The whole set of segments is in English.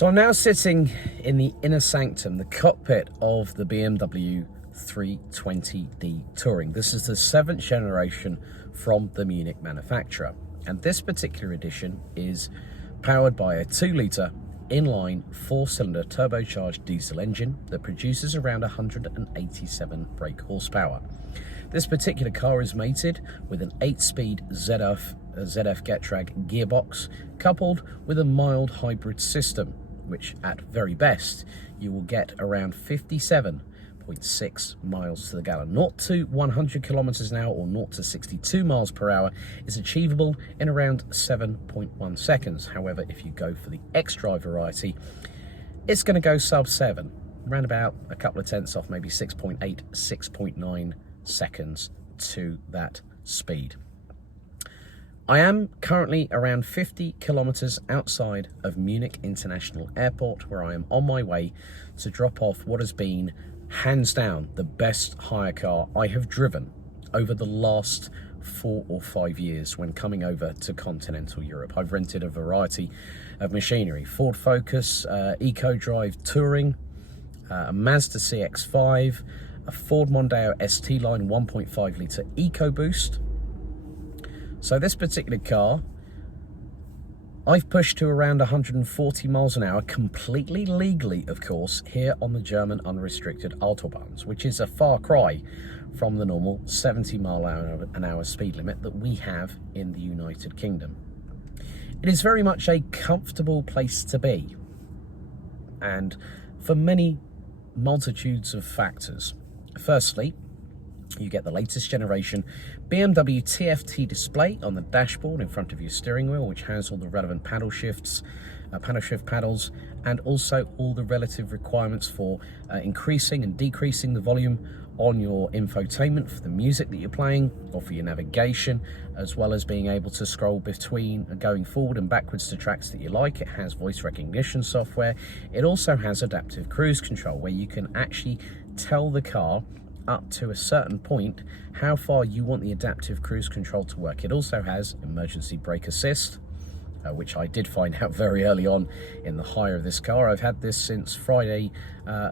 So I'm now sitting in the inner sanctum, the cockpit of the BMW 320d Touring. This is the 7th generation from the Munich manufacturer. And this particular edition is powered by a 2-litre inline 4-cylinder turbocharged diesel engine that produces around 187 brake horsepower. This particular car is mated with an 8-speed ZF Getrag gearbox coupled with a mild hybrid system, which at very best you will get around 57.6 miles to the gallon. 0 to 100 kilometers an hour or 0 to 62 miles per hour is achievable in around 7.1 seconds. However, if you go for the X-Drive variety, it's going to go sub 7, around about a couple of tenths off, maybe 6.8, 6.9 seconds to that speed. I am currently around 50 kilometers outside of Munich International Airport, where I am on my way to drop off what has been, hands down, the best hire car I have driven over the last 4 or 5 years when coming over to continental Europe. I've rented a variety of machinery: Ford Focus, EcoDrive Touring, a Mazda CX-5, a Ford Mondeo ST-Line 1.5 litre EcoBoost. So this particular car, I've pushed to around 140 miles an hour, completely legally, of course, here on the German unrestricted Autobahns, which is a far cry from the normal 70 mile an hour speed limit that we have in the United Kingdom. It is very much a comfortable place to be, and for many multitudes of factors. Firstly, you get the latest generation BMW TFT display on the dashboard in front of your steering wheel, which has all the relevant paddle shift paddles, and also all the relative requirements for increasing and decreasing the volume on your infotainment for the music that you're playing or for your navigation, as well as being able to scroll between going forward and backwards to tracks that you like. It has voice recognition software. It also has adaptive cruise control, where you can actually tell the car up to a certain point how far you want the adaptive cruise control to work. It also has emergency brake assist, which I did find out very early on in the hire of this car. I've had this since Friday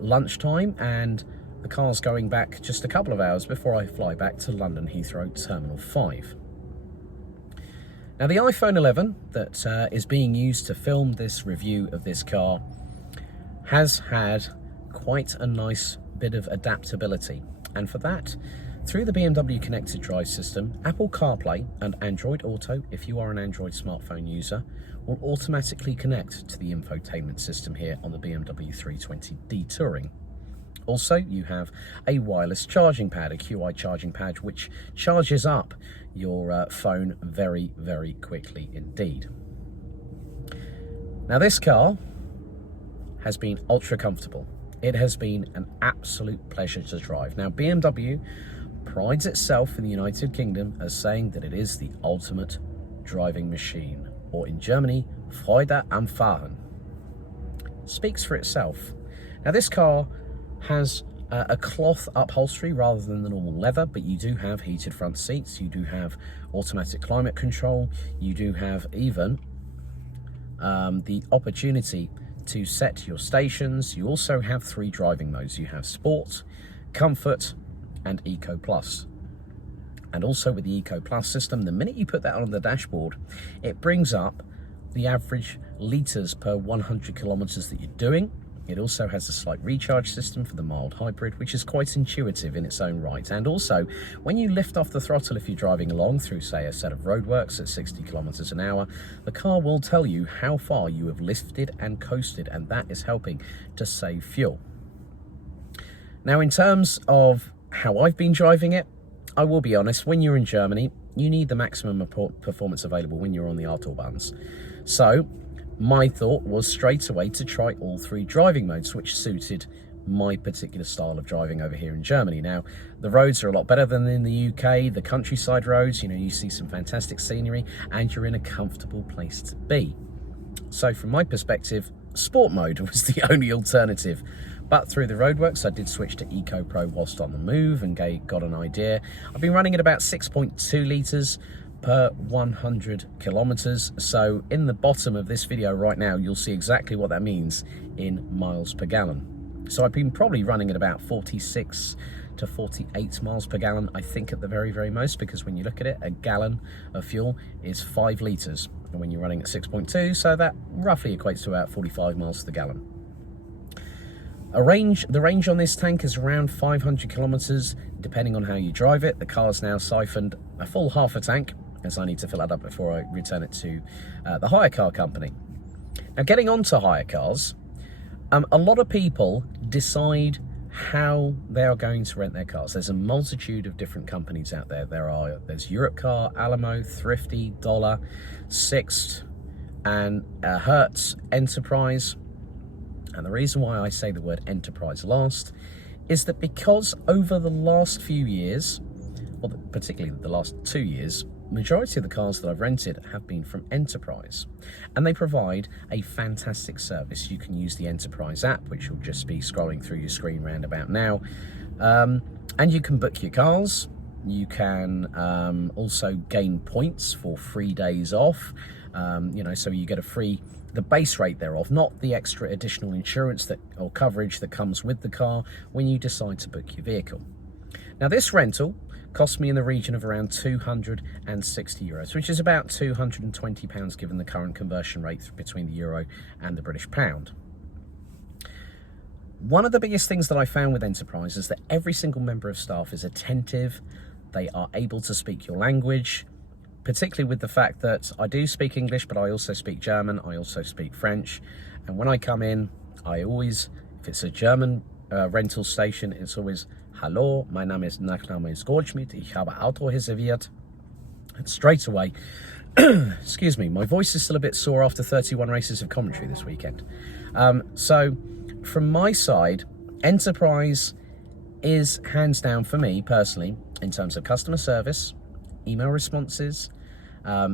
lunchtime, and the car's going back just a couple of hours before I fly back to London Heathrow Terminal 5. Now, the iPhone 11 that is being used to film this review of this car has had quite a nice bit of adaptability. And for that, through the BMW Connected Drive system, Apple CarPlay and Android Auto, if you are an Android smartphone user, will automatically connect to the infotainment system here on the BMW 320d Touring. Also, you have a wireless charging pad, a QI charging pad, which charges up your phone very, very quickly indeed. Now, this car has been ultra comfortable. It has been an absolute pleasure to drive. Now, BMW prides itself in the United Kingdom as saying that it is the ultimate driving machine, or in Germany, Freude am Fahren. Speaks for itself. Now, this car has a cloth upholstery rather than the normal leather, but you do have heated front seats, you do have automatic climate control, you do have even the opportunity to set your stations. You also have 3 driving modes. You have Sport, Comfort, and Eco Plus. And also with the Eco Plus system, the minute you put that on the dashboard, it brings up the average litres per 100 kilometers that you're doing. It also has a slight recharge system for the mild hybrid, which is quite intuitive in its own right. And also, when you lift off the throttle, if you're driving along through, say, a set of roadworks at 60 kilometers an hour, the car will tell you how far you have lifted and coasted, and that is helping to save fuel. Now, in terms of how I've been driving it, I will be honest, when you're in Germany, you need the maximum performance available when you're on the Autobahns. So my thought was straight away to try all 3 driving modes, which suited my particular style of driving over here in Germany. Now, the roads are a lot better than in the UK. The countryside roads, you see some fantastic scenery, and you're in a comfortable place to be. So from my perspective, Sport mode was the only alternative. But through the roadworks, I did switch to Eco Pro whilst on the move and got an idea. I've been running at about 6.2 litres per 100 kilometers. So in the bottom of this video right now, you'll see exactly what that means in miles per gallon. So I've been probably running at about 46 to 48 miles per gallon, I think, at the very, very most, because when you look at it, a gallon of fuel is 5 litres. And when you're running at 6.2, so that roughly equates to about 45 miles to the gallon. The range on this tank is around 500 kilometers, depending on how you drive it. The car's now siphoned a full half a tank, as I need to fill that up before I return it to the hire car company. Now, getting on to hire cars, a lot of people decide how they are going to rent their cars. There's a multitude of different companies out there. There's Europcar, Alamo, Thrifty, Dollar, Sixt, and Hertz, Enterprise. And the reason why I say the word Enterprise last is that because over the last few years, or particularly the last 2 years, majority of the cars that I've rented have been from Enterprise, and they provide a fantastic service. You can use the Enterprise app, which will just be scrolling through your screen round about now, and you can book your cars. You can also gain points for 3 days off, so you get the base rate thereof, not the extra additional insurance or coverage that comes with the car when you decide to book your vehicle. Now, this rental cost me in the region of around 260 euros, which is about £220 given the current conversion rate between the euro and the British pound. One of the biggest things that I found with Enterprise is that every single member of staff is attentive. They are able to speak your language, particularly with the fact that I do speak English, but I also speak German, I also speak French. And when I come in, I always, if it's a German rental station, it's always, "Hallo, mein Nachname ist Goldschmidt, ich habe Auto reserviert." And straight away, excuse me, my voice is still a bit sore after 31 races of commentary this weekend. So from my side, Enterprise is hands down for me personally in terms of customer service, email responses,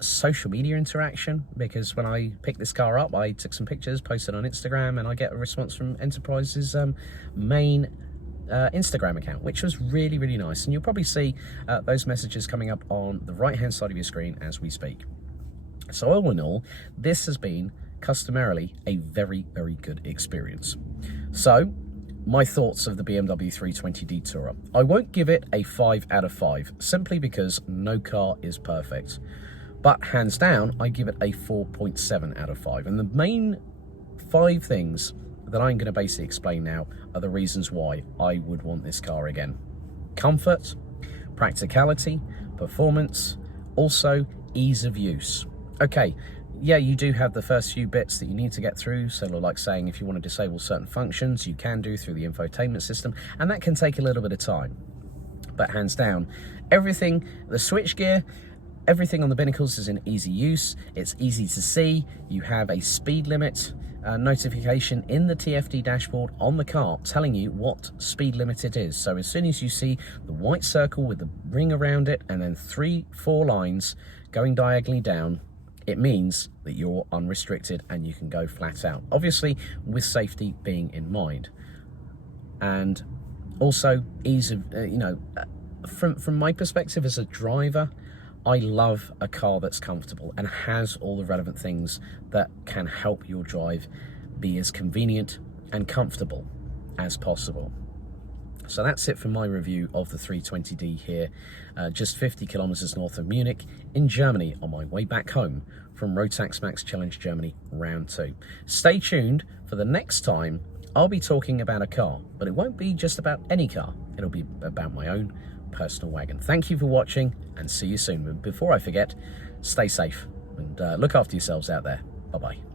social media interaction, because when I picked this car up, I took some pictures, posted on Instagram, and I get a response from Enterprise's main Instagram account, which was really, really nice. And you'll probably see those messages coming up on the right-hand side of your screen as we speak. So all in all, this has been customarily a very, very good experience. So my thoughts of the BMW 320d Tourer. I won't give it a 5 out of 5, simply because no car is perfect. But hands down, I give it a 4.7 out of 5. And the main 5 things that I'm going to basically explain now are the reasons why I would want this car again. Comfort, practicality, performance, also ease of use. Okay, yeah, you do have the first few bits that you need to get through, so like saying if you want to disable certain functions, you can do through the infotainment system, and that can take a little bit of time. But hands down, everything, the switchgear, everything on the binnacles is in easy use. It's easy to see. You have a speed limit notification in the TFD dashboard on the car telling you what speed limit it is. So as soon as you see the white circle with the ring around it and then 3-4 lines going diagonally down, it means that you're unrestricted and you can go flat out, obviously with safety being in mind. And also ease of, from my perspective as a driver, I love a car that's comfortable and has all the relevant things that can help your drive be as convenient and comfortable as possible. So that's it for my review of the 320d here, just 50 kilometers north of Munich in Germany on my way back home from Rotax Max Challenge Germany Round 2. Stay tuned for the next time I'll be talking about a car, but it won't be just about any car. It'll be about my own personal wagon. Thank you for watching and see you soon. But before I forget, stay safe and look after yourselves out there. Bye-bye.